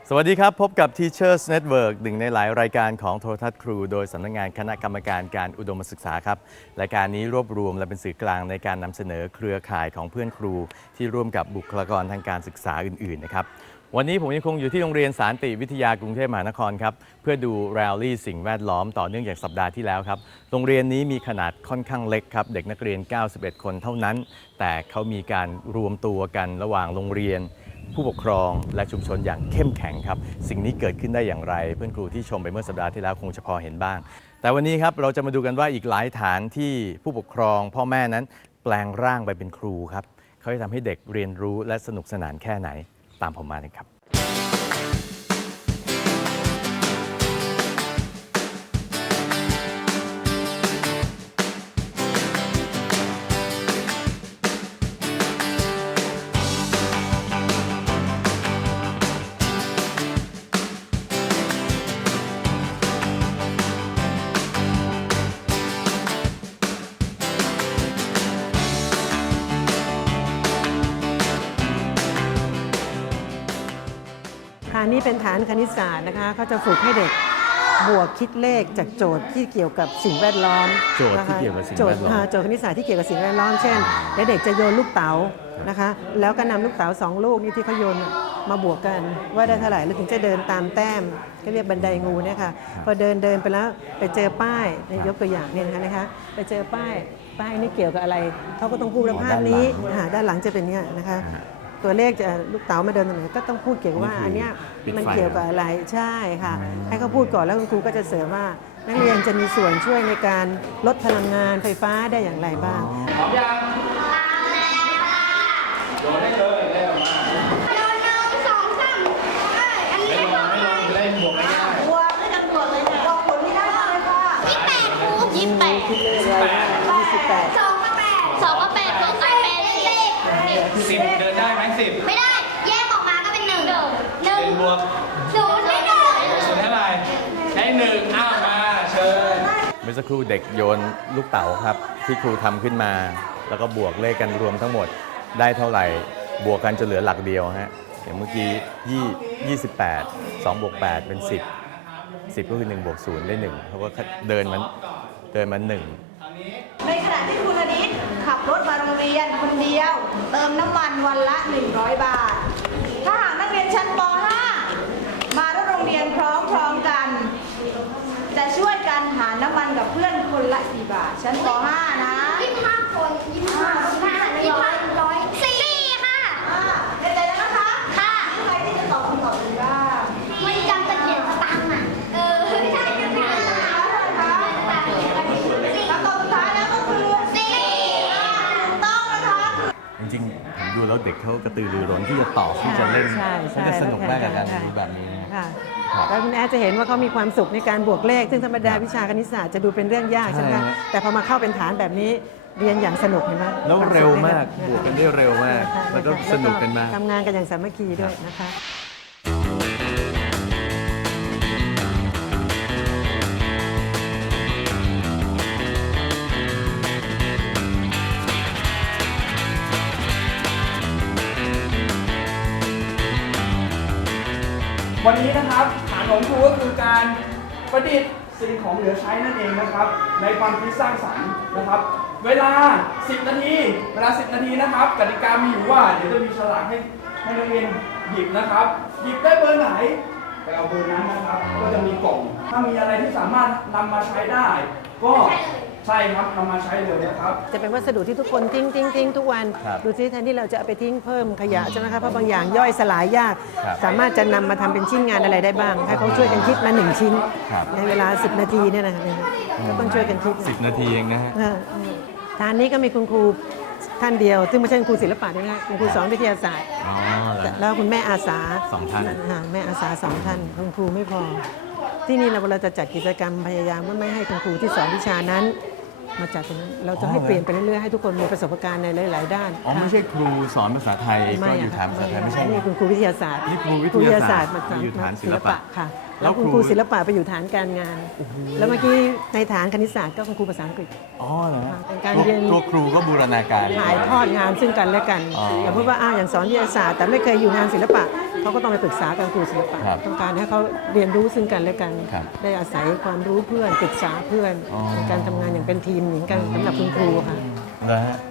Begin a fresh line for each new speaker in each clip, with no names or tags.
สวัสดีครับพบกับ Teachers Network หนึ่งในหลายรายการของโทรทัศน์ครูโดยสำนักงานคณะกรรมการการอุดมศึกษาครับรายการนี้รวบรวมและเป็นสื่อกลางในการนำเสนอเครือข่ายของเพื่อนครูที่ร่วมกับบุคลากรทางการศึกษาอื่นๆนะครับวันนี้ผมยังคงอยู่ที่โรงเรียนสานติวิทยากรุงเทพมหานครครับเพื่อดูแรลลี่สิ่งแวดล้อมต่อเนื่องจากสัปดาห์ที่แล้วครับโรงเรียนนี้มีขนาดค่อนข้างเล็กครับเด็กนักเรียน91คนเท่านั้นแต่เขามีการรวมตัวกันระหว่างโรงเรียนผู้ปกครองและชุมชนอย่างเข้มแข็งครับสิ่งนี้เกิดขึ้นได้อย่างไรเพื่อนครูที่ชมไปเมื่อสัปดาห์ที่แล้วคงจะพอเห็นบ้างแต่วันนี้ครับเราจะมาดูกันว่าอีกหลายฐานที่ผู้ปกครองพ่อแม่นั้นแปลงร่างไปเป็นครูครับเขาจะทำให้เด็กเรียนรู้และสนุกสนานแค่ไหนตามผมมาเลยครับ
นี่เป็นฐานคณิตศาสตร์นะคะเขาจะฝึกให้เด็กบวกคิดเลขจากโจทย์ที่เกี่ยวกับสิ่งแวดล้อม
โจทย์ที่เกี่ยวกับสิ่งแวดล้อม
โจทย์คณิตศาสตร์ที่เกี่ยวกับสิ่งแวดล้อมเช่นเด็กจะโยนลูกเต๋านะคะแล้วก็นำลูกเต๋า2ลูกนี้ที่เขาโยนมาบวกกันว่าได้เท่าไหร่แล้วถึงจะเดินตามแต้มก็เรียกบันไดงูเนี่ยค่ะพอเดินไปแล้วไปเจอป้ายยกตัวอย่างเนี่ยนะคะไปเจอป้ายนี่เกี่ยวกับอะไรเขาก็ต้องพูดว่าภาพนี้ด้านหลังจะเป็นเนี่ยนะคะตัวเลขจะลูกเต๋ามาเดินตรงไหนก็ต้องพูดเกี่ยวกับว่าอันเนี้ยมันเกี่ยวกับอะไรใช่ค่ะให้เขาพูดก่อนแล้วคุณครูก็จะเสริมว่านักเรียนจะมีส่วนช่วยในการลดพลังงานไฟฟ้าได้อย่างไรบ้าง
โยนได้เลยได้ออกมาโยน1 2 3อันนี้ไม่ลงจะได้บวกไม่ได้บวกไม่ต้องบวกเลยค่ะบวกผลไม่ได้เลยค่ะ28ครู28 2 กับ 8 2 กับ 8 บวกกันเป็น10เดินได้ไหม10ไม่ได้แยกออกมาก็เป็น1บวก0ไม่ได้0เท่าไหร่ใช้1อ้าวมาเชิญ
เมื่อสักครู่เด็กโยนลูกเต๋าครับที่ครูทำขึ้นมาแล้วก็บวกเลขกันรวมทั้งหมดได้เท่าไหร่บวกกันจะเหลือหลักเดียวฮะอย่างเมื่อกี้28 2 บวก 8 เป็น 10ก็คือ1 บวก 0 ได้ 1เขาก็เดินมัน1
ในขณะที่คุณอดิศขับรถมาโรงเรียนคนเดียวเติมน้ำมันวันละ100 บาทถ้าหากนักเรียนชั้นป .5 มารถโรงเรียนพร้อมกันจะช่วยกันหารน้ำมันกับเพื่อนคนละ4 บาทชั้นป .5 นะ25 คน4ค่ะเด็กๆแล้วนะคะค่ะใครที่จะตอบคำตอบนี้บ้างไม่จำจะเขียนสตางค์อ่ะไม่ใช่จะเขียนสตางค์คำตอบสุดท้ายแล้วก็คือ4ต้องนะคะ
จริงๆผมดูแล้วเด็กเขากระตือรือร้นที่จะตอบที่จะเล่นเขาจะสนุกมากกับการดูแบบนี้
ค่ะแล้วคุณแอจะเห็นว่าเขามีความสุขในการบวกเลขซึ่งธรรมดาวิชาคณิตศาสตร์จะดูเป็นเรื่องยากใช่ไหมคะแต่พอมาเข้าเป็นฐานแบบนี้เรียนอย่างสนุกเห็นไหม
แล้วเร็วมากบวกกันได้เร็วมากแล้วก็สนุกกันมาก
ทำงานกันอย่างสามัคคีด้วยนะคะ
วันนี้นะครับฐานของครูก็คือการประดิษฐ์สิ่งของเหลือใช้นั่นเองนะครับในความคิดสร้างสรรค์นะครับเวลา 10 นาทีนะครับกติกามีอยู่ว่าเดี๋ยวจะมีฉลากให้นักเรียนหยิบนะครับหยิบได้เบอร์ไหนไปเอาเบอร์นั้นนะครับก็จะมีกล่องถ้ามีอะไรที่สามารถนำมาใช้ได้ก็ใช่ครับนำมาใช้เลยนะครับ
จะเป็นวัสดุที่ทุกคนทิ้งทุกวันดูซิแทนที่เราจะเอาไปทิ้งเพิ่มขยะใช่ไหมคะเพราะบางอย่างย่อยสลายยากสามารถจะนำมาทำเป็นชิ้นงานอะไรได้บ้างให้เขาช่วยกันคิดมา1 ชิ้นในเวลา10 นาทีเนี่ยนะคะก็ต้องช่วยกันคิด
10 นาทีเองนะฮะ
ฐานนี้ก็มีคุณครูท่านเดียวซึ่งไม่ใช่คุณครูศิลปะด้วยนะคุณครูสอนวิทยาศาสตร์แล้วคุณแม่อาสา
2 ท่าน
แม่อาสา2 ท่านคุณครูไม่พอที่นี่เราจะจัดกิจกรรมพยายามว่าไม่ให้คุณครูที่สอนวิชานั้นมาจากตรงนั้นเราจะให้เปลี่ยนไปเรื่อยๆให้ทุกคนมีประสบการณ์ในหลายๆด้าน
อ๋อไม่ใช่ครูสอนภาษาไทยก็
ไม่
อยู่ฐานภาษาไทยไม่ใช่
นี่คุณครูวิทยาศาสตร์
นี่ครูวิทยาศาสตร์
มาจาก
อยู่ฐานศิลปะ
ค่ะ
แล้
แล้ว ว
ครู
คุณครูศิลปะไปอยู่ฐานการงาน แล้วเมื่อกี้ในฐานคณิตศาสตร์ก็คุณครูภาษาอังกฤษ
อ๋อเหรอฮะ
เป็นการเรียน
ตัวครูก็บูรณาการ
ถ่ายทอดงานซึ่งกันและกัน
อ๋ออ
อย่างพูดว่าอย่างสอนวิทยาศาสตร์แต่ไม่เคยอยู่งานศิลปะเขาก็ต้องไปปรึกษากับครูศิลปะ
ครับ
ต้องการให้เขาเรียนรู้ซึ่งกันและกัน
ครับ
ได้อาศัยความรู้เพื่อนปรึกษาเพื่อน
อ๋อ
ในการทำงานอย่างเป็นทีมอย่างกันสำหรับคุณครูค่ะ
นะฮะ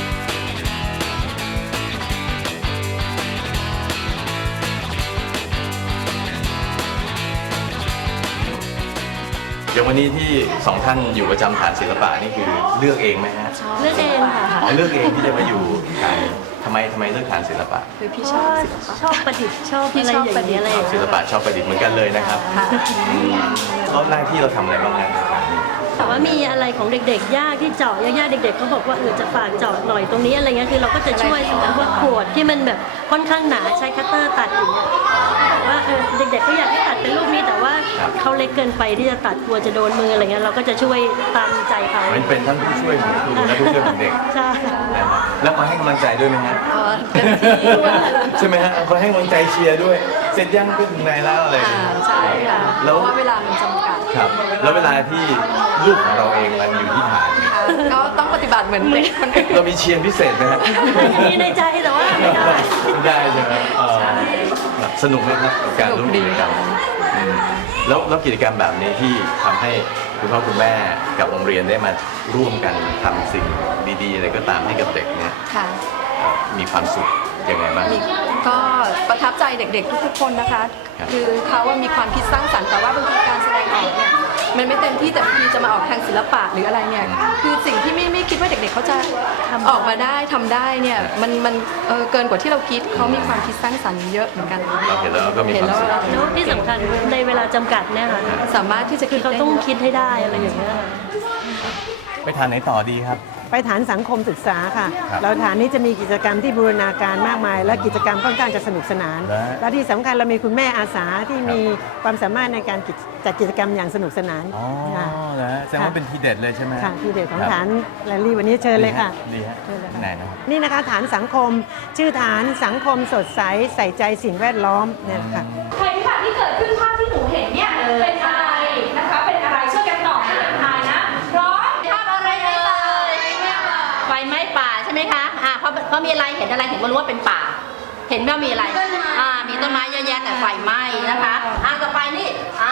อย่างวันนี้ที่สองท่านอยู่ประจำฐานศิลปะนี่คือเลือกเองไหมฮะ
เลือกเองค่ะ
อ๋อเลือกเองที่จะมาอยู่ฐานทำไมเลือกฐานศิลปะ
คือพี่ชอบศิลปะชอบประดิษฐ์ชอบอะไรอย่างนี้อะไรอย่าง
ศิ
เงี้ย
ลปะชอบประดิษฐ์เหมือนกันเลยนะครับแล้วหน้าที่เราทำอะไรบ้างนะฐานนี้
แต่ว่ามีอะไรของเด็กๆ ยากที่เจาะยากๆเด็กๆเขาบอกว่าจะฝากเจาะหน่อยตรงนี้อะไรเงี้ยคือเราก็จะช่วยสำหรับพวกขวดที่มันแบบค่อนข้างหนาใช้คัตเตอร์ตัดอย่างเงี้ยแต่ว่าเด็กๆเขาอยากให้ตัดเป็นรูปนี้แต่ว่าเขาเล็กเกินไปที่จะตัดกลัวจะโดนมืออะไรเงี้ยเราก็จะช่วยตามใจเขา
มันเป็นทั้งผู้ช่วยของครูและผู้ช่วยของเด็ก
ใช่
นะฮะแล้วมาให้กำลังใจด้วยไหมฮะ
เต็มที่ด้วย
ใช่ไหมฮะมาให้กำลังใจเชียร์ด้วย เสร็จยังขึ้นไหนแล้วอะไรอย่างเงี้ย
ใช่ค่ะ
แล้ว
เพราะว่าเวลามันจำกัด
ครับ แล้วเวลาที่ลูกของเราเองมันอยู่ที่ฐาน
ก็ต้องปฏิบัติเหมือนเด็กคนอื่น
เรามีเชียร์พิเศษไหมฮะ
มีในใจแต่ว่าไม่ได้
ไม่ได้ใช่ไหมสนุกไหมครับกับการร่วมกิจกรรมอืมแล้วกิจกรรมแบบนี้ที่ทำให้คุณพ่อคุณแม่กับโรงเรียนได้มาร่วมกันทำสิ่งดีๆอะไรก็ตามให้กับเด็กเนี่ย
ค่ะ
มีความสุขยังไงบ้าง
ก็ประทับใจเด็กๆทุกๆคนนะคะ
ครับ
คือเขาว่ามีความคิดสร้างสรรค์แต่ว่าบางทีการแสดงออกเนี่ยมันไม่เต็มที่แต่บางทีจะมาออกทางศิลปะหรืออะไรเนี่ยคือสิ่งที่ไม่คิดว่าเด็กๆเขาจะออกมาได้ทำได้เนี่ยมันเกินกว่าที่เราคิดเขามีความคิดสร้างสรรค์เยอะเหมือนกัน
เราเห็นแล้วก็มี
เห็
คน วาม
แล้ว
สุข
แล้วที่สำคัญในเวลาจำกัดเนี่ยค่ะ
สามารถที่จะ
คือเขาต้องคิดให้ได้อะไรอย่างเงี้ย
ไปทานไหนต่อดีครับ
ไปฐานสังคมศึกษาค่ะ
ครับ
เราฐานนี้จะมีกิจกรรมที่บูรณาการมากมาย และกิจกรรมค่อนข้างจะสนุกสนาน
และ
และที่สำคัญเรามีคุณแม่อาสาที่มีความสามารถในการจัดกิจกรรมอย่างสนุกสนาน
อ๋อ
ค่ะ
นะฮะแสดงว่าเป็นทีเด็ดเลยใช่ไหม
ค่ะที่เด็ดของ
ครับ
ฐานแรลลี่วันนี้เชิญเลยค่ะ
นี่ฮะ
เชิญเลยค่ะ
ที่ไหนนะครับ
นี่นะคะฐานสังคมชื่อฐานสังคมสดใสใส่ใจสิ่งแวดล้อมเนี่ยค่ะ
ภัยพิบัติที่เกิดขึ้นภาพที่หนูเห็นเนี่ยเป็นอะไรนะคะ เป็นอะไรช่วยกันตอบให้ทายนะพร้อม
ภาพอะไรเอ่ยไฟไหม้ป่าใช่ไหมคะเพราะมีอะไรเห็นอะไรเห็นว่ารู้ว่าเป็นป่า เห็นว่ามีอะไรมีต้นไม้เยอะแยะแต่ไฟไหม้นะคะต่อไปนี่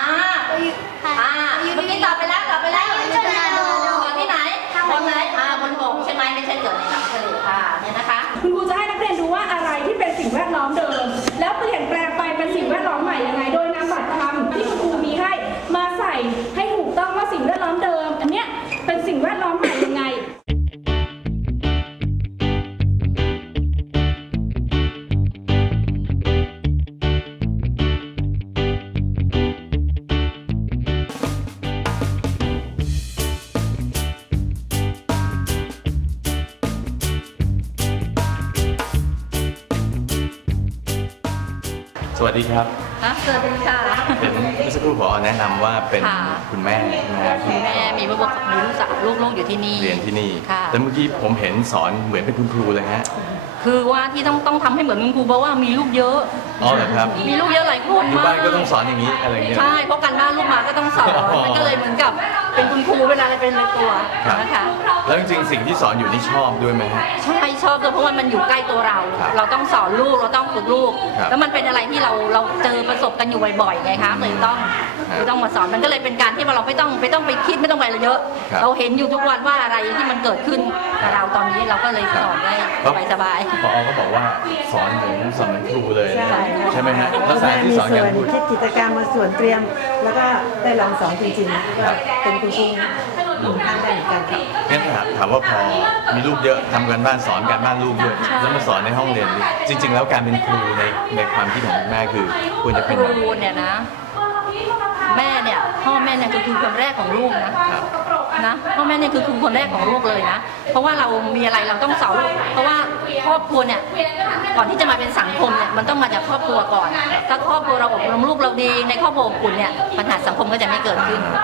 เมื่อกี้ตอบไปแล้วตอบที่ไหนบนไหนบนบกใช่ไหมไม่ใช่เกิดในน้ำทะเลเนี่ยนะคะ
คุณครูจะให้นักเรียนดูว่าอะไรที่เป็นสิ่งแวดล้อมเดิม แล้วเปลี่ยนแปลงไปเป็นสิ่งแวดล้อมใหม่ยังไง โดยนำบัตรคำที่คุณครูมีให้มาใส่ให้ถูกต้องว่าสิ่งแวดล้อมเดิม อันเนี้ยเป็นสิ่งแวดล้อมใหม่ยังไง
สวัสดีครับ
สวัสดีค่ะ
เห็นเมื่อสักครู่ผอแนะนำว่าเป็น
ค่ะ
คุณแม่ใช่ไหมฮะที่
แม่มีลูกสาวลูกอยู่ที่นี่
เรียนที่นี่
ค่ะ
แล้วเมื่อกี้ผมเห็นสอนเหมือนเป็นคุณครูเลยฮะ
คือว่าที่ต้องทำให้เหมือนคุณครูเพราะว่ามีลูกเยอะ
อ๋อเหรอครับ
มีลูกเยอะหลายคน
อยู่
มา
บ้าก นก็ต้องสอนอย่างนี้อะไรอย่างเงี้ย
ใช่เพราะกันบ้านลูกมาก็ต้องสอน
อ๋อ
มันก็เลยเหมือนกับเป็นคุณครูเวลาอะไรเป็นในตัว
ครับ
นะคะ
แล้วจริงๆสิ่งที่สอนอยู่นี่ชอบด้วยไหมฮะ
ใช่ชอบด้วยเพราะว่ามันอยู่ใกล้ตัวเรา
ครับ
เราต้องสอนลูกเราต้องฝึกลูก
ครับ
แล้วมันเป็นอะไรที่เราเจอประสบกันอยู่บ่อยๆไงคะเลยต้องมาสอนมันก็เลยเป็นการที่เราไม่ต้องไปคิดไม่ต้องไปอะไรเยอะ
ครับ
เราเห็นอยู่ทุกวันว่าอะไรที่มันเกิดขึ้นกับเราตอนนี้เราก็เลยสอนได้สบายๆ
ผอก็บอกว่าสอนเหมือนครูเลยนะ
ใช่
ใช่ไหมฮะลักษณะที่
มี
สอน
ส่
กั
วน น
พูด
คิดกิจกรรมมาส่วนเตรียม แล้วก็ได้ลองสอนจริงๆก็เป็นคุณครูทำได้เหมือนกันค่ะ
งั้นถามว่าพอมีลูกเยอะทำกันบ้านสอนการบ้านลูกด้วยแล้วมาสอนในห้องเรียนนี่จริง ๆ แล้วการเป็นครูในความคิดของคุณแม่คือควรจะ
ค
เป็น
รูเนี่ยนะ แม่เนี่ยพ่อแม่เนี่ยคือครูคนแรกของลูกนะครับ นะพ่อแม่เนี่ยคือครูคนแรกของลูกเลยนะเพราะว่าเรามีอะไรเราต้องสอนลูกเพราะว่าครอบครัวเนี่ยก่อนที่จะมาเป็นสังคมเนี่ยมันต้องมาจากครอบครัวก่อนถ้าครอบครัวเราอบรมลูกเราดีในครอบครัวอบอุ่นเนี่ยปัญหาสังคมก็จะไม่เกิดขึ้น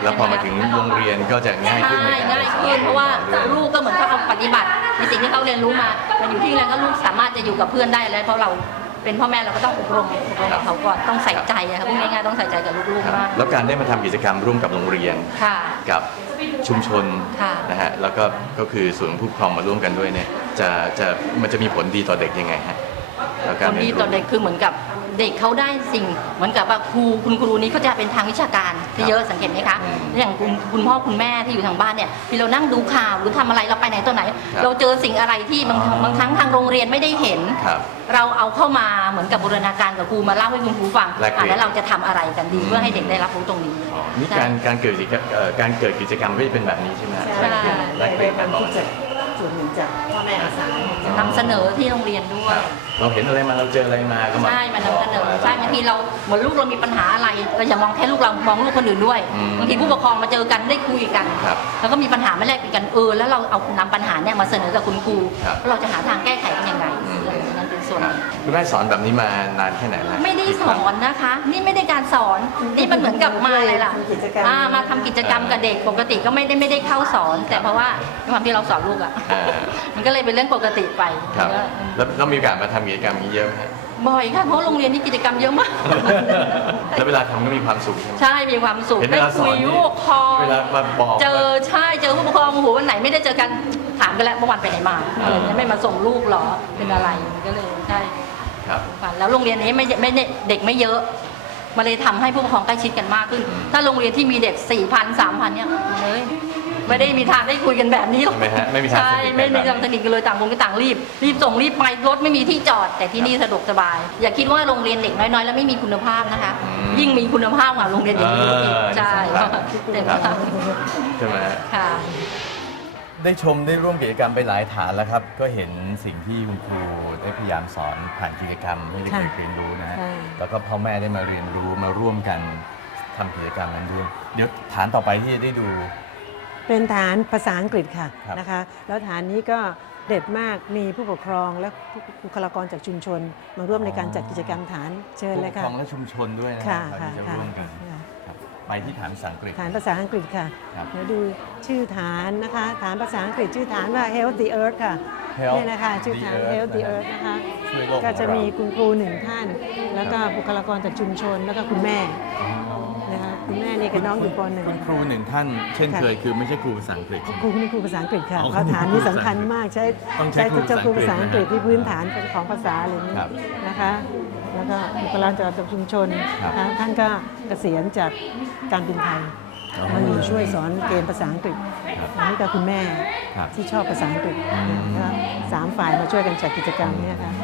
แล้วพอมาถึงโรงเรียนก็จะง่ายขึ้นใน
ใช่
การ
ง่ายขึ้นเพราะว่าลูกก็เหมือนเขาเอาปฏิบัติในสิ่งที่เขาเรียนรู้มาอยู่ที่โรงเรียนก็ลูกสามารถจะอยู่กับเพื่อนได้แล้วเพราะเราเป็นพ่อแม่เราก็ต้องอบรมกับเขาก่อนต้องใส่ใจอะค่ะพูดง่ายๆต้องใส่ใจกับลูกๆมาก
แล้วการได้มาทำกิจกรรมร่วมกับโรงเรียน
ค่ะ
กับชุมชน
ค่ะ
นะฮะแล้วก็คือส่วนย์ผู้ปกครองมาร่วมกันด้วยเนี่ยมันจะมีผลดีต่อเด็กยังไงฮะแล้ว
ค
การ
น
เรีย
ดี
นรู้
ต่อเด็กคือเหมือนกับเด็กเขาได้สิ่งเหมือนกับว่าคุณครูนี้เขาจะเป็นทางวิชาการที่เยอะสังเกตไหมคะอย่างคุณพ่อคุณแม่ที่อยู่ทางบ้านเนี่ยที่เรานั่งดูข่าวหรือทำอะไรเราไปไหนตัวไหน เราเจอสิ่งอะไรที่บางครั้งทางโรงเรียนไม่ได้เห็น
ครับ
เราเอาเข้ามาเหมือนกับบูรณาการกับครูมาเล่าให้คุณครูฟัง
แลกเปลี่ยน
แล้วเราจะทำอะไรกันดีเพื่อให้เด็กได้รับรู้ตรงนี้
นี่การเกิดกิจกรรมก็จะเป็นแบบนี้ใช่ไหมฮะ
ใช่
แลกเปลี่ยนกัน
ที่จะส่วนหนึ่งจากพ่อแม่อาสา
นำเสนอที่โรงเรียนด้วย
เราเห็นอะไรมาเราเจออะไรมาก็มา
ใช่มันนำเสนอใช่บางทีเราเหมือนลูกเรามีปัญหาอะไรเราอย่ามองแค่ลูกเรามองลูกคนอื่นด้วย
อืม
บางทีผู้ปกครองมาเจอกันได้คุยกัน
ครับ
แล้วก็มีปัญหามาแลกเปลี่ยนกันแล้วเราเอานำปัญหาเนี่ยมาเสนอกับคุณครู
ครับ
ว่าเราจะหาทางแก้ไขกันยังไง
อืม
นั่นเป็นส่วน
ครับคุณแม่สอนแบบนี้มานานแค่ไหนแล้ว
ไม่ได้สอนนะคะ นี่ไม่ได้การสอนนี่มันเหมือนกับมาอะไรล่ะ
ทำกิจกรรม
มาทำกิจกรรมกับเด็กปกติก็ไม่ได้เข้าสอน แต่เพราะว่าด้วยความที่เราสอนลูกอ่ะ
อ่า
มันก็เลยเป็นเรื่องปกติไป
ครับแล้วมีโอกาสมาทำกิจกรรมนี้เยอะไหมฮะ
บ่อยค่ะเพราะโรงเรียนนี่กิจกรรมเยอะมาก
แล้วเวลาทำก็มีความสุขใช่ไหม
ใช่มีความสุข
เห็นเว
ได้
ลาส
คุ
อย นนี่
ผู้ปกครอง
เวลามาบอก
เจอผู้ปกครองโอ้โหวันไหนไม่ได้เจอกันถามกันแล้วเมื่อวานไปไหนมาอะไรอย่างเงี้ยไม่มาส่งลูกเหรอเป็นอะไรก็เลยใช่
ครับ
แล้วโรงเรียนนี้ไม่ได้เด็กไม่เยอะมันเลยทำให้ผู้ปกครองใกล้ชิดกันมากขึ้น ถ้าโรงเรียนที่มีเด็ก 4,000 3,000เนี่ยเลยไม่ได้มีทางได้คุยกันแบบนี้หรอก
ใช่ไหมฮะไม่มีทาง
ใช่
สนิทกัน
ไม่มี
แบบนี้
ทางสนิทกันเลยต่างคนก็ต่างรีบส่งรีบไปรถไม่มีที่จอด แต่ที่นี่สะดวกสบาย อย่าคิดว่าโรงเรียนเด็กน้อยๆแล้วไม่มีคุณภาพนะคะ ยิ่งมีคุณภาพกว่าโรงเรียนเด็กอีกใช่เด็ก
ครับใช่ไหมฮะ
ค่ะ
ได้ชมได้ร่วมกิจกรรมไปหลายฐานแล้วครับ ก็เห็นสิ่งที่คุณครูได้พยายามสอนผ่านกิจกรรมให้เด็กๆเรียนรู้นะฮะ
ใช่
แล้วก็พ่อแม่ได้มาเรียนรู้มาร่วมกันทำกิจกรรมนั้นด้วยเดี๋ยวฐานต่อไปที่จะได้ดู
เป็นฐานภาษาอังกฤษค่ะ
ครับ
นะคะ แล้วฐานนี้ก็เด็ดมากมีผู้ปกครองและบุคลากรจากชุมชน มาร่วมในการจัดกิจกรรมฐานเชิญเลย
ผู้ปก
ค่ะ
ครองและชุมชนด้วยนะค
ค่ะ
รับที่จะ
ค่ะ
ร่วมกัน
ค่ะ
ครับไปที่ฐานภาษาอังกฤษ
ฐานภาษาอังกฤษค่ะ
ครับ
เดี๋ยวดูชื่อฐานนะคะ ฐานภาษาอังกฤษชื่อฐานว่า Health the Earth ค่ะ
Health
นี่นะคะชื่อฐาน
the
Health the
Earth
Earth นะคะ
ช่วยโลกของเรา
ก็จะมีคุณครูหนึ่งท่าน แล้วก็บุคลากรจากชุมชน แล้วก็คุณแม่นะคะคุณแม่นี่กับน้องอยู่ปหนึ่ง
คุณครูหนึ่งท่าน เช่นเคยคือไม่ใช่ครูภาษาอังกฤษใช่ไหม
ครูนี่ครูภาษาอังกฤษค่ะ
อ๋อ
เพราะฐานนี้สำคัญมากใช้
ต้องใช้ครู
ครูภาษาอังกฤษ
ภาษาอังกฤษ
ที่พื้นฐานของภาษาอะไรนี้
ครับ
นะคะ แล้วก็บุคลากรจากชุมชน
ครับ
นะคะท่านก็เกษียณจากการบินไทย
อ๋อ
มาอยู่ช่วยสอนเกมภาษาอังกฤษ
ครับ
อันนี้ก็คุณแม่
ครับ
ที่ชอบภาษาอังกฤษ
อืม
นะคะสามฝ่ายมาช่วยกันจัดกิจกรรมเนี่ยค่ะ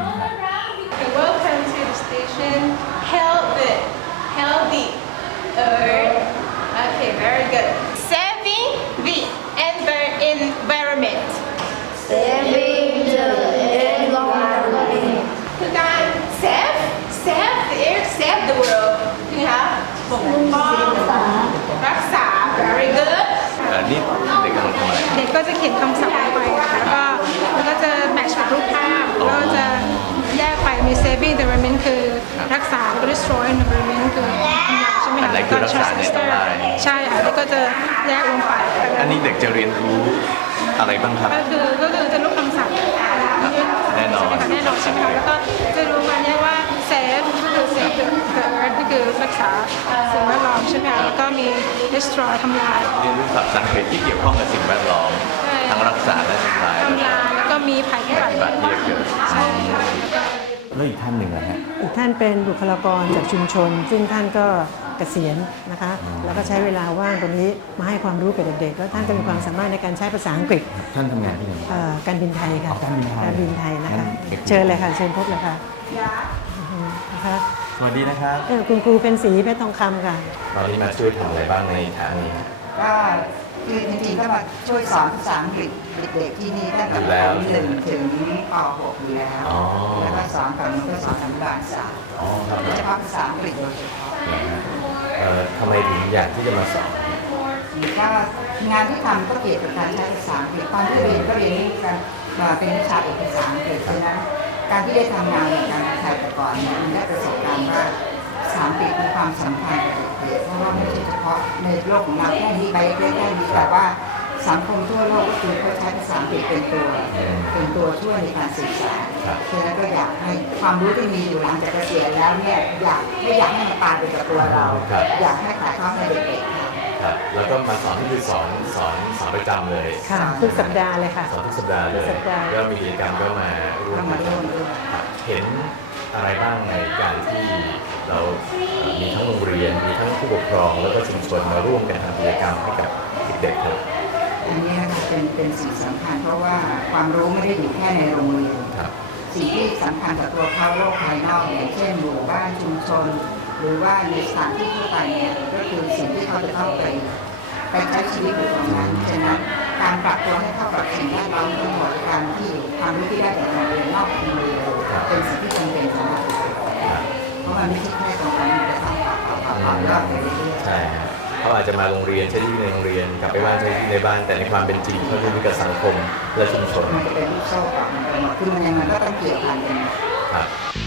Welcome to the station. Healthy Earth. Okay, very good. Saving the environment.
Saving the environment.
คือการ save the earth, save the world นะคะปกป้องรักษา very good.
นี่เด็กกำลังทำอะไร
เด็กก็จะเขียนคำศัพท์ลงไปค่ะแล้วก็จะแมทช์กับรูปภาพแล้วก็จะแยกไปมี saving the environment คือรักษาแล้วก็ destroy the environment คือทำลายใช่ไหม
อัน
คะ
ไหนคือรักษาเนี่ยทำลาย
ใช่ค่ะแล้วก็จะแยกลงไป
อันนี้เด็กจะเรียนรู้อะไรบ้างครับ
ก็คือจะรู้คำศัพท์
แน่นอน
ใช่ไหมคะแน่นอนใช่ไหมคะแล้วก็จะรู้มาเนี่ยว่า save ก็คือ save the earth ก็คือรักษาสิ่งแวดล้อมใช่ไหมคะแล้วก็มี destroy ทำลาย
เรียนรู้ศัพท์ภาษาอังกฤษที่เกี่ยวข้องกับสิ่งแวดล้อม
ใช่
ทั้งรักษาและทำลาย
ทำลายแล้วก็มีภัยพิ
ป
บัติ
ฏิบัติที่จะเกิด
ใช่ค่ะแล้วก็
แล้วอีกท่านหนึ่งนะฮะ
อีกท่านเป็นบุคลากรจากชุมชน ซึ่งท่านก็เกษียณนะคะ แล้วก็ใช้เวลาว่างตรงนี้มาให้ความรู้กับเด็กๆ แล้วท่านก็มีความสามารถในการใช้ภาษาอังกฤษ
ท่านทำงานที่ไหน
การบินไทยค่ะ
อ๋อการบินไทย
การบินไทยนะคะ
งั้นเด็ก
เชิญเลยค่ะ เชิญพบเลยค่ะนะคะ
สวัสดีนะครับ
คุณครูเป็นสีเพชรทองคำค่ะ
ตอนนี้มาช่วยทำอะไรบ้างในฐานนี้ฮะ
ก็คือจริงๆก็มาช่วยสอนภาษาอังกฤษเด็กๆที่นี่ตั้งแต่
อยู่แล้ว
ป .1 ถึงป .6 อยู่แล้ว
อ๋อ
แล้วก็สอนฝั่งนู้นก็สอนอนุบาล3
อ๋อครับ
โดยเฉพาะภาษาอังกฤษโดยเฉพาะ
ทำไมถึงอยากที่จะมาสอน
ก็งานที่ทำก็เกี่ยวกับการใช้ภาษาอังกฤษตอนที่เรียนก็เรียนกันมาเป็นวิชาเอกภาษาอังกฤษฉะนั้นการที่ได้ทำงานในการไทยแต่ก่อนเนี่ยมันได้ประสบการณ์ว่าภาษาอังกฤษมีความสำคัญกับเด็กๆเพราะว่าไม่ใช่เฉพาะาะในโลกของเราแค่นี้ใบเล็กแค่นี้แต่ว่าสังคมทั่วโลกก็คือเขาใช้ภาษาอังกฤษเป็นตัวช่วยในการสื่อสารฉะนั้นก็อยากให้ความรู้ที่มีอยู่หลังจากเกษียณแล้วเนี่ยไม่อยากให้มันตายไปกับตัวเรา อยากให้ถ่ายทอดให้เด็กๆค่ะ
ครับแล้วก็มาสอนที่คือสอนประจำเลย
ค่ะทุกสัปดาห์เลยค่ะ
สอนทุกสัปดาห์เลย
ทุกสัปดาห์
ก็มีกิจกรรมก็มาร่วม ครับเห็นอะไรบ้างในการที่เรามีทั้งโรงเรียนมีทั้งผู้ปกครองแล้วก็ชุมชนมาร่วมกันทำกิจกรรมให้กับเด็กๆครับ
อันนี้นะคะเป็นสิ่งสำคัญเพราะว่าความรู้ไม่ได้อยู่แค่ในโรงเรียน
ครับ
สิ่งที่สำคัญกับตัวเขาโลกภายนอกอย่างเช่นหมู่บ้านชุมชน หรือว่าในสถานที่ทั่วไปเนี่ยก็คือสิ่งที่เขาจะต้องไปใช้ชีวิตอยู่ตรงนั้นฉะนั้นการปรับตัวให้เข้ากับสิ่งแวดล้อมทั้งหมดการที่ความรู้ที่ได้จากโรงเรียนนอกโรงเรียนเป็นสิ่งที่จำเป็นสำหรับเด็กเพราะมันไม่ใช่แค่ตรงนั้นมันจะต้องต่อยอดไปเรื่อยๆ
ใช่ครับเขาอาจจะมาโรงเรียนใช้ชีวิตในโรงเรียนกลับไปบ้านใช้ชีวิตในบ้านแต่ในความเป็นจริงเขาอยู่กับสังคมและชุมชน
มันจะเป็นลูกโซ่ต่อกันไปหมดคือมันยังไงก็ต้องเกี่ยวพันกัน
ครับ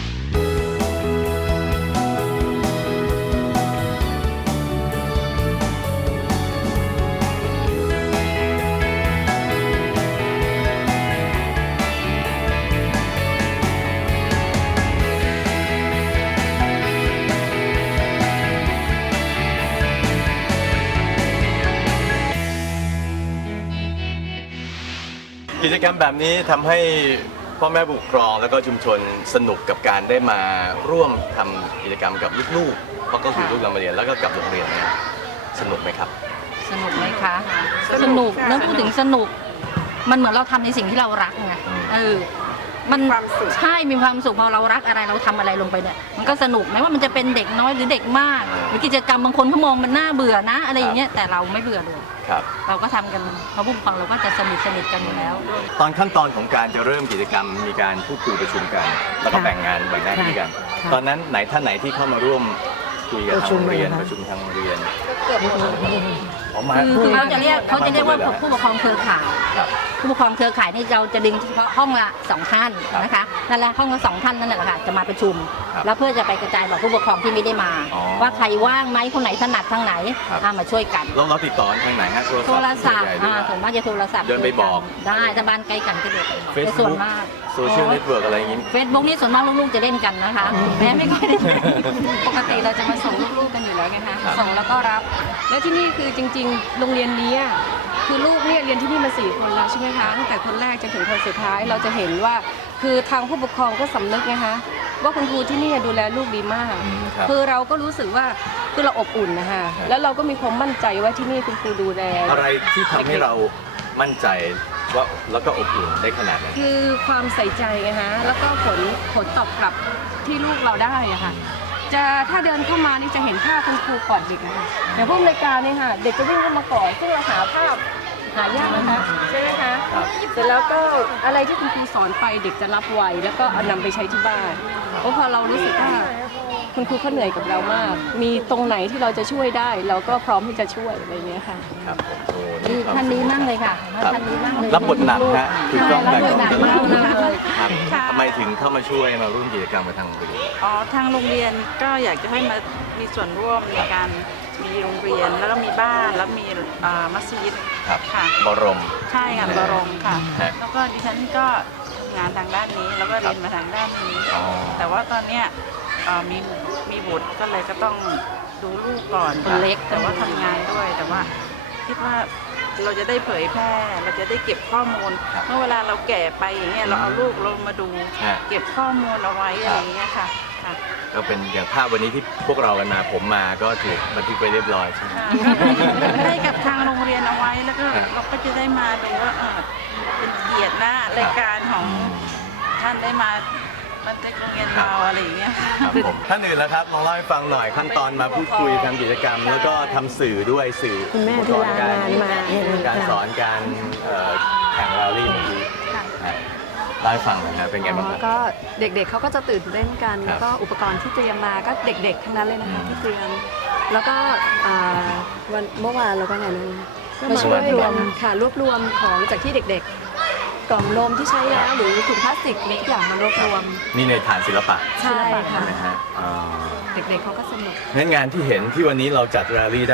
กิจกรรมแบบนี้ทำให้พ่อแม่ผู้ปกครองแล้วก็ชุมชนสนุกกับการได้มาร่วมทำกิจกรรมกับลูกๆเพราะก็คือลูกเรามาเรียนแล้วก็กับโรงเรียนเนี่ยสนุกไหมครับ
สนุกไหมคะ สนุกแล้วพูดถึงสนุก มันเหมือนเราทำในสิ่งที่เรารักไงมันใช่มีความสุขพอเรารักอะไรเราทำอะไรลงไปเนี่ยมันก็สนุกแม้ว่ามันจะเป็นเด็กน้อยหรือเด็กมากหรือกิจกรรมบางคนเขามองมันน่าเบื่อนะอะไรอย่างเงี้ยแต่เราไม่เบื่อเลย
ครับ
เราก็ทำกันเพราะผู้ปกครองเราก็จะสนิทกันอยู่แล้ว
ตอนขั้นตอนของการจะเริ่มกิจกรรมมีการพูดคุยประชุมกัน แล้วก็แบ่งงานแบ่งหน้าที่กัน ตอนนั้นท่านไหนที่เข้ามาร่วมคุยกับทางโรงเรียนประชุมทางโรงเรียนออกมา
คือเขาจะเรียกว่าผู้ปกครองเครือข่ายผู้ปกครองเครือข่ายนี่เราจะดึงเฉพาะห้องละ2 ท่านนะคะนั่นแหละห้องละ2 ท่านนั่นแหละค่ะจะมาประชุม แล้วเพื่อจะไปกระจายบอกผู้ปกครองที่ไม่ได้มา ว่าใครว่างไหมคนไหนถนัดทางไหนมาช่วยกัน
เราติดต่อทางไหนฮะ
โทรศัพท์ส่วนมากจะโทรศัพท์
เดินไปบอก
ได้ถ้าบ้านใกล้กันก็เดินไป
Facebook
ส่วนมาก
โซเชียลเน็ตเวิร์กอะไรอย่างงี้
Facebook นี่ส่วนมากลูกๆจะเล่นกันนะคะแม่ไม่ค่อยได้
ปกติเราจะมาส่งลูกๆกันอยู่แล้วไงคะส่งแล้วก็รับ แล้วที่นี่คือจริงๆโรงเรียนนี้คือลูกเนี่ยเรียนที่นี่มา4 คนแล้วใช่ไหมคะตั้งแต่คนแรกจนถึงคนสุดท้ายเราจะเห็นว่าคือทางผู้ปกครองก็สำนึกนะคะว่าคุณครูที่นี่ดูแลลูกดีมากคือเราก็รู้สึกว่าคือเราอบอุ่นนะคะแล้วเราก็มีความมั่นใจว่าที่นี่คุณครูดูแล
อะไรที่ทำให้เรามั่นใจว่าแล้วก็อบอุ่นได้ขนาดนั้น
คือความใส่ใจนะคะแล้วก็ผลตอบกลับที่ลูกเราได้อะค่ะถ้าเดินเข้ามานี่จะเห็นภาพคุณครูกอดเด็กนะคะอย่างผู้อำนวยการเนี่ยค่ะเด็กจะวิ่งเข้ามากอดซึ่งเราหาภาพหายากนะคะใช่ไหมคะเสร็จแล้วก็อะไรที่คุณครูสอนไปเด็กจะรับไวแล้วก็เอานำไปใช้ที่บ้านเพราะพอเรารู้สึกว่าคุณครูเขาเหนื่อยกับเรามาก มีตรงไหนที่เราจะช่วยได้เราก็พร้อมที่จะช่วยอะไรเงี้ยค่ะ
ครับ
ท่านนี้นั่งเลยค่ะท่านนี้นั่งเลย
รับบทหนักฮะคือกล้องแบบ
หนักมากเลย
ทำไมถึงเข้ามาช่วยมาร่วมกิจกรรมกับทางโรงเรียน
ทางโรงเรียนก็อยากจะให้มามีส่วนร่วมในการมีโรงเรียนแล้วก็มีบ้านแล้วมีมัสยิดค่ะ
บรม
ใช่ค่ะบรมค่ะแล้วก็ดิฉันก็ทำงานทางด้านนี้แล้วก็เรียนมาทางด้านนี้แต่ว่าตอนเนี้ยมีบุตรก็เลยก็ต้องดูลูกก่อน
คนเล็ก
แต่ว่าทำงานด้วยแต่ว่าคิดว่าเราจะได้เผยแพร่เราจะได้เก็บข้อมูลเมื่อเวลาเราแก่ไปอย่างเงี้ยเราเอาลูกเรามาดูเก็บข้อมูลเอาไว้อะไรอย่างเงี้ยค่ะ
ก็เป็นอย่างภาพวันนี้ที่พวกเรากันมาผมมาก็ถูกบันทึกไปเรียบร้อยใช่ไหม
ได้กับทางโรงเรียนเอาไว้แล้วก็เราก็จะได้มาดูว่าเป็นเกียรตินะรายการของท่านได้มาบันทึกโรงเรียนเราอะไรอย่างเงี้ย
ท่านอื่นแล้วครับลองเล่าให้ฟังหน่อยขั้นตอนมาพูดคุยทำกิจกรรมแล้วก็ทำสื่อด้วยสื่อ
คุณแม่ที่ลางานมา
การสอนการแข่งราลี่เมื่อกี้เล่าให้ฟังหน่อยนะเป็นไงบ้างครับ
ก็เด็กๆเขาก็จะตื่นเต้นกันแล้วก็อุปกรณ์ที่เตรียมมาก็เด็กๆทั้งนั้นเลยนะคะที่เตรียมแล้วก็วันเมื่อวานเราก็ไงนึงมาช่วยรวมค่ะรวบรวมของจากที่เด็กๆกล่องนมที่ใช้แล้วหรือถุงพลาสติกทุกอย่างมารวบรวม
นี่ในฐานศิลปะ
ใช่ค่ะ
นะฮะ
เด็กๆเขาก็สนุก
งั้นงานที่เห็นที่วันนี้เราจัดแรลลี่ได้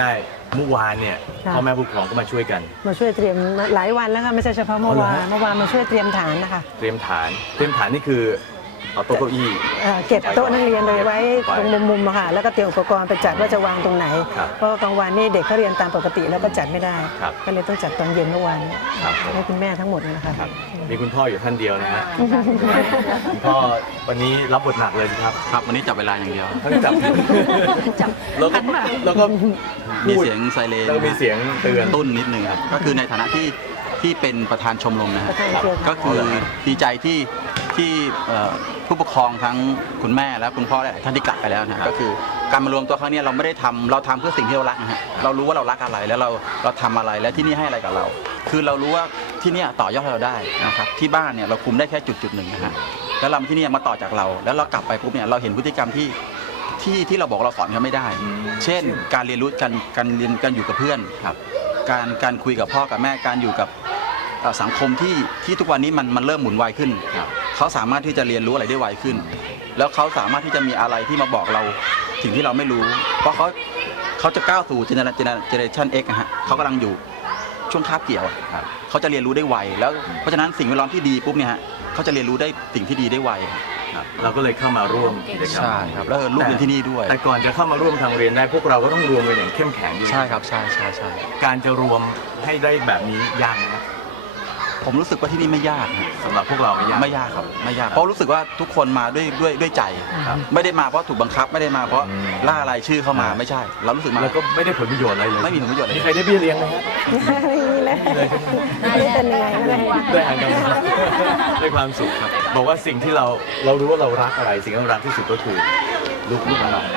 เมื่อวานเนี่ย
ค่ะ
พ่อแม่ผู้ปกครองก็มาช่วยกัน
มาช่วยเตรียมหลายวันแล้วค่ะไม่ใช่เฉพาะเมื่อวาน
อ๋อเหรอฮะ
เมื่อวานมาช่วยเตรียมฐานนะคะ
เตรียมฐานนี่คือเอาโต๊ะเก้าอี้
เก็บโต๊ะนักเรียนเลยไว้ตรงมุมๆอะค่ะแล้วก็เตรียมอุปกรณ์ไปจัดว่าจะวางตรงไหน
ครับ
เพราะกลางวันนี่เด็กเขาเรียนตามปกติแล้วก็จัดไม่ได้
ครับ
ก็เลยต้องจัดตอนเย็นเมื่อวาน
ครับผม
ให้คุณแม่ทั้งหมดเลยนะคะ
ครับมีคุณพ่ออยู่ท่านเดียวนะฮะคุณพ่อวันนี้รับบทหนักเลยสิครับ
ครับวันนี้จับเวลาอย่างเดียว
ทั้งจับแล้วก็
มีเสียงไซเรน
แล้วก็มีเสียงเตือน
ตุ้นนิดนึงครับก็คือในฐานะที่เป็นประธานชมรมนะฮะ
ประธานเครือข่าย
ก็คือดีใจที่ผู้ปกครองทั้งคุณแม่และคุณพ่อและท่านที่กลับไปแล้วนะก็คือการมารวมตัวครั้งนี้เราไม่ได้ทำเราทำเพื่อสิ่งที่เรารักนะฮะเรารู้ว่าเรารักอะไรแล้วเราทำอะไรและที่นี่ให้อะไรกับเรา คือเรารู้ว่าที่นี่ต่อยอดให้เราได้นะครับที่บ้านเนี่ยเราคุมได้แค่จุดหนึ่งนะฮะแล้วเราที่นี่มาต่อจากเราแล้วเรากลับไปปุ๊บเนี่ยเราเห็นพฤติกรรมที่เราบอกเราสอนเขาไม่ได้ เช่น การเรียนรู้การอยู่กับเพื่อนครับการคุยกับพ่อกับแม่การอยู่กับสังคมที่ทุกวันนี้มันเริ่มหมุนไวขึ้นเขาสามารถที่จะเรียนรู้อะไรได้ไวขึ้น แล้วเขาสามารถที่จะมีอะไรที่มาบอกเราสิ่งที่เราไม่รู้ เพราะเขาจะก้าวสู่เจเนอเรชัน X นะฮะเขากำลังอยู่ช่วงคาบเกี่ยวเขาจะเรียนรู้ได้ไวแล้วเพราะฉะนั้นสิ่งแวดล้อมที่ดีปุ๊บเนี่ยฮะเขาจะเรียนรู้ได้สิ่งที่ดีได้ไว
เราก็เลยเข้ามาร่วมกิจกรรม
ใช่ครับแล้วลูกเรียนที่นี่ด้วย
แต่ก่อนจะเข้ามาร่วมทางเรียนได้พวกเราก็ต้องรวมกันอย่างเข้มแข็งด้วย
ใช่ครับใช่
การจะรวมให้ได้แบบนี้ยากไหมครับ
ผมรู้สึกว่าที่นี่ไม่ยากนะ
สำหรับพวกเราไม่ยาก
ครับไม่ยากเพราะรู้สึกว่าทุกคนมาด้วยใจ ไม่ได้มาเพราะถูกบังคับไม่ได้มาเพราะล่ารายชื่อเข้ามาไม่ใช่ เรารู้สึกมา
แล้วก็ไม่ได้ผลประโยชน์อะไรเลย
ไม่มีผลประโยชน์อะไร
มีใครได้เบี้ยเลี้ยงไหมครับ
ไม่มีเลยไม่ได้เป็นยังไงไม่ได้
ด้วยอ่านกันด้วยความสุขครับบอกว่าสิ่งที่เรารู้ว่าเรารักอะไรสิ่งที่เรารักที่สุดก็คือลูกของเรา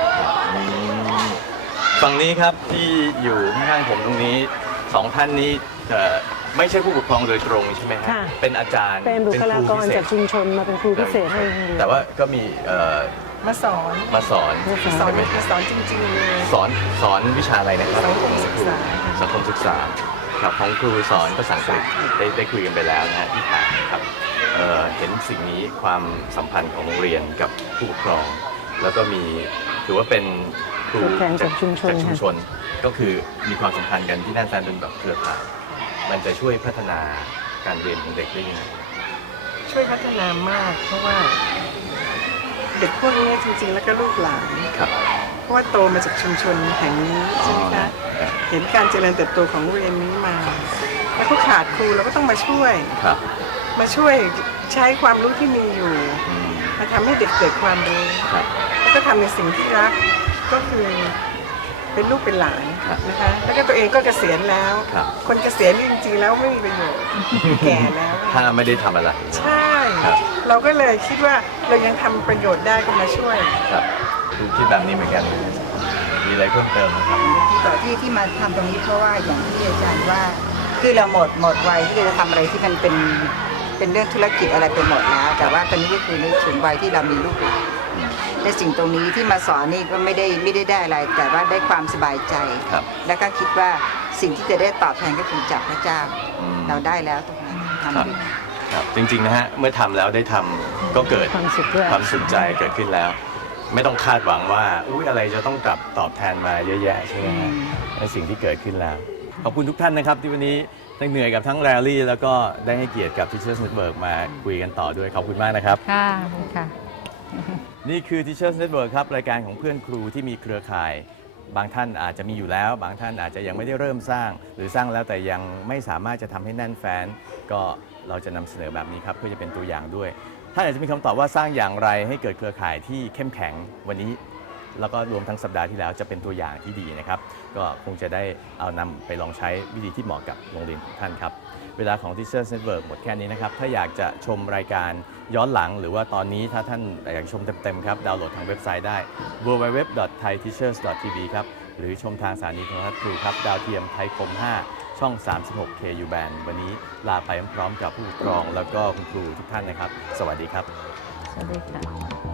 ฝั่งนี้ครับที่อยู่ข้างๆผมตรงนี้สองท่านนี้ไม่ใช่ผู้ปกครองโดยตรงใช่ไหมครับ
ค่ะ
เป็นอาจารย์
เป็นบุคลากรจากชุมชนมาเป็นครูพิเศษให้โรงเรียน
แต่ว่าก็มี
มาสอน
มาสอน
สอน
ใช่ไหมครับ
สอนจริงๆเลย
สอนวิชาอะไรนะครับ
สังคมศึกษา
สังคมศึกษาครับของครูสอนภาษาอังกฤษได้คุยกันไปแล้วนะฮะที่ผ่านครับเห็นสิ่งนี้ความสัมพันธ์ของโรงเรียนกับผู้ปกครอง แล้วก็มีถือว่าเป็นครู
ตัวแทนจากชุมชน
จากชุมชนก็คือมีความสัมพันธ์กันที่น่าจะเป็นแบบเครือข่ายมันจะช่วยพัฒนาการเรียนของเด็กได้ยังไง
ช่วยพัฒนามาก เพราะว่าเด็กพวกนี้จริงๆ แล้วก็ลูกหลาน
ครับ
เพราะว่าโตมาจากชุมชนแห่งนี้ใช่ไหมคะเห็นการเจริญเติบโตของโรงเรียนนี้มา แล้วก็ขาดครูเราก็ต้องมาช่วย
ครับ
มาช่วยใช้ความรู้ที่มีอยู่ มาทำให้เด็กเกิดความรู้
ครับ
แล้วก็ทำในสิ่งที่รักก็คือเป็นลูกเป็นหลาน
ครับ
นะคะแล้วก็ตัวเองก็เกษียณแล้ว
ครับ
คนเกษียณนี่จริงๆแล้วไม่มีประโยชน์แก่แล้ว
ถ้าไม่ได้ทำอะไร
ใช่
ครับ
เราก็เลยคิดว่าเรายังทำประโยชน์ได้ก็มาช่วย
ครับครูคิดแบบนี้เหมือนกันมีอะไรเพิ่มเติมไหมครับ
ต่อที่มาทำตรงนี้เพราะว่าอย่างที่อาจารย์ว่าคือเราหมดวัยที่จะทำอะไรที่มันเป็นเรื่องธุรกิจอะไรไปหมดแล้ว แต่ว่าตอนนี้ก็คือนึกถึงวัยที่เรามีลูกหลานในสิ่งตรงนี้ที่มาสอนนี่ก็ไม่ได้อะไร แต่ว่าได้ความสบายใจ
ครับ
แล้วก็คิดว่าสิ่งที่จะได้ตอบแทนก็คือจากพระเจ้าเราได้แล้วตรงนั้นทำดี
ครับจริงๆนะฮะเมื่อทำแล้วได้ทำก็เกิด
ความสุขด้วย
ความสุขใจเกิดขึ้นแล้ว ไม่ต้องคาดหวังว่าอุ้ยอะไรจะต้องกลับตอบแทนมาเยอะแยะใช่ไหมฮะในสิ่งที่เกิดขึ้นแล้วขอบคุณทุกท่านนะครับที่วันนี้ทั้งเหนื่อยกับทั้งแรลลี่แล้วก็ได้ให้เกียรติกับ Teachers Network มาคุยกันต่อด้วยขอบคุณมากนะครับ
ค่ะ
นี่คือ Teachers Network ครับรายการของเพื่อนครูที่มีเครือข่าย บางท่านอาจจะมีอยู่แล้ว บางท่านอาจจะยังไม่ได้เริ่มสร้าง หรือสร้างแล้วแต่ยังไม่สามารถจะทำให้แน่นแฟน ก็เราจะนำเสนอแบบนี้ครับเพื่อจะเป็นตัวอย่างด้วยท่านอาจจะมีคำตอบว่าสร้างอย่างไรให้เกิดเครือข่ายที่เข้มแข็งวันนี้ แล้วก็รวมทั้งสัปดาห์ที่แล้วจะเป็นตัวอย่างที่ดีนะครับก็คงจะได้เอานำไปลองใช้วิธีที่เหมาะกับโรงเรียนของท่านครับเวลาของ Teachers Network หมดแค่นี้นะครับถ้าอยากจะชมรายการย้อนหลังหรือว่าตอนนี้ถ้าท่านอยากชมเต็มๆครับดาวน์โหลดทางเว็บไซต์ได้ www.thaiteachers.tv ครับหรือชมทางสถานีโทรทัศน์ครูครับดาวเทียมไทยคม 5 ช่อง 36 KU Band วันนี้ลาไปพร้อมๆกับผู้ปกครองแล้วก็คุณครูทุกท่านนะครับสวัสดีครับ
สวัสดีค่ะ